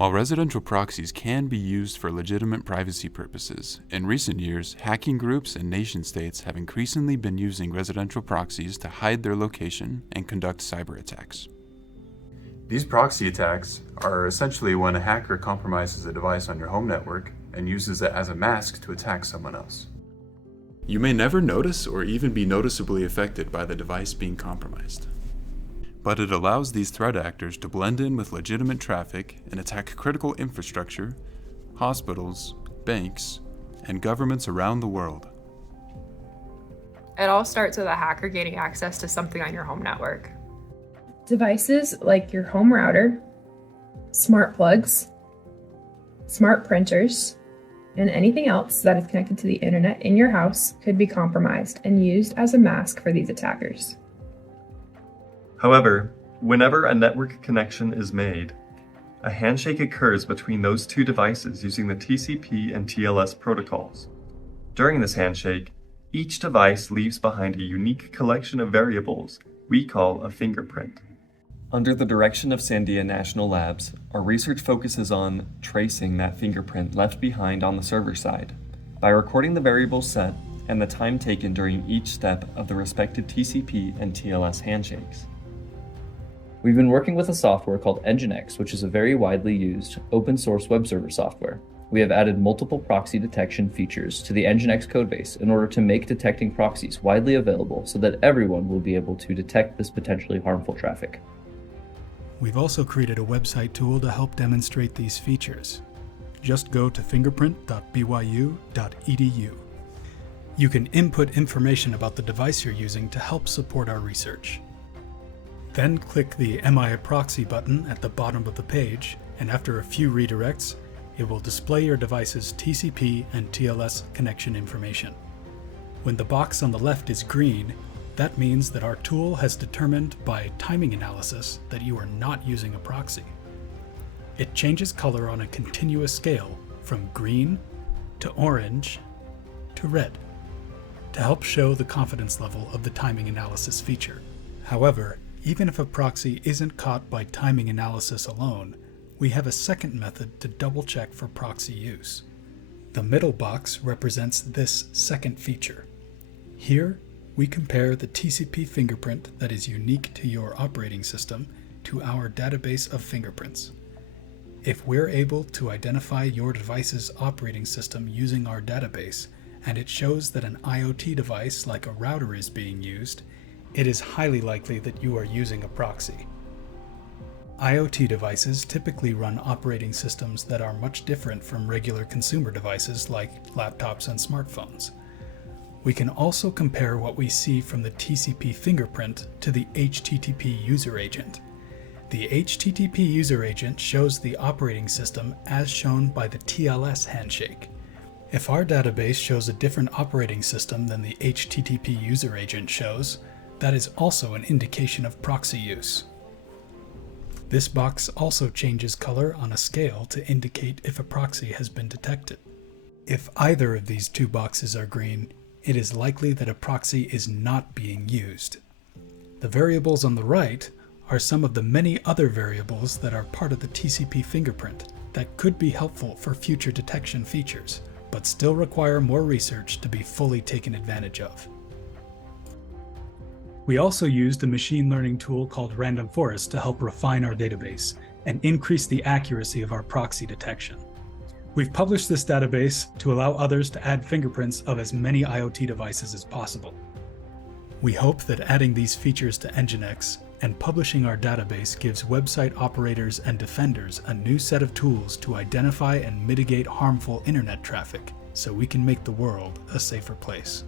While residential proxies can be used for legitimate privacy purposes, in recent years, hacking groups and nation-states have increasingly been using residential proxies to hide their location and conduct cyber attacks. These proxy attacks are essentially when a hacker compromises a device on your home network and uses it as a mask to attack someone else. You may never notice or even be noticeably affected by the device being compromised. But it allows these threat actors to blend in with legitimate traffic and attack critical infrastructure, hospitals, banks, and governments around the world. It all starts with a hacker gaining access to something on your home network. Devices like your home router, smart plugs, smart printers, and anything else that is connected to the internet in your house could be compromised and used as a mask for these attackers. However, whenever a network connection is made, a handshake occurs between those two devices using the TCP and TLS protocols. During this handshake, each device leaves behind a unique collection of variables we call a fingerprint. Under the direction of Sandia National Labs, our research focuses on tracing that fingerprint left behind on the server side by recording the variable set and the time taken during each step of the respective TCP and TLS handshakes. We've been working with a software called Nginx, which is a very widely used open source web server software. We have added multiple proxy detection features to the Nginx codebase in order to make detecting proxies widely available so that everyone will be able to detect this potentially harmful traffic. We've also created a website tool to help demonstrate these features. Just go to fingerprint.byu.edu. You can input information about the device you're using to help support our research. Then click the Am I a Proxy button at the bottom of the page, and after a few redirects, it will display your device's TCP and TLS connection information. When the box on the left is green, that means that our tool has determined by timing analysis that you are not using a proxy. It changes color on a continuous scale from green to orange to red to help show the confidence level of the timing analysis feature. However, even if a proxy isn't caught by timing analysis alone, we have a second method to double-check for proxy use. The middle box represents this second feature. Here, we compare the TCP fingerprint that is unique to your operating system to our database of fingerprints. If we're able to identify your device's operating system using our database, and it shows that an IoT device like a router is being used, it is highly likely that you are using a proxy. IoT devices typically run operating systems that are much different from regular consumer devices like laptops and smartphones. We can also compare what we see from the TCP fingerprint to the HTTP user agent. The HTTP user agent shows the operating system as shown by the TLS handshake. If our database shows a different operating system than the HTTP user agent shows, that is also an indication of proxy use. This box also changes color on a scale to indicate if a proxy has been detected. If either of these two boxes are green, it is likely that a proxy is not being used. The variables on the right are some of the many other variables that are part of the TCP fingerprint that could be helpful for future detection features, but still require more research to be fully taken advantage of. We also used a machine learning tool called Random Forest to help refine our database and increase the accuracy of our proxy detection. We've published this database to allow others to add fingerprints of as many IoT devices as possible. We hope that adding these features to Nginx and publishing our database gives website operators and defenders a new set of tools to identify and mitigate harmful internet traffic so we can make the world a safer place.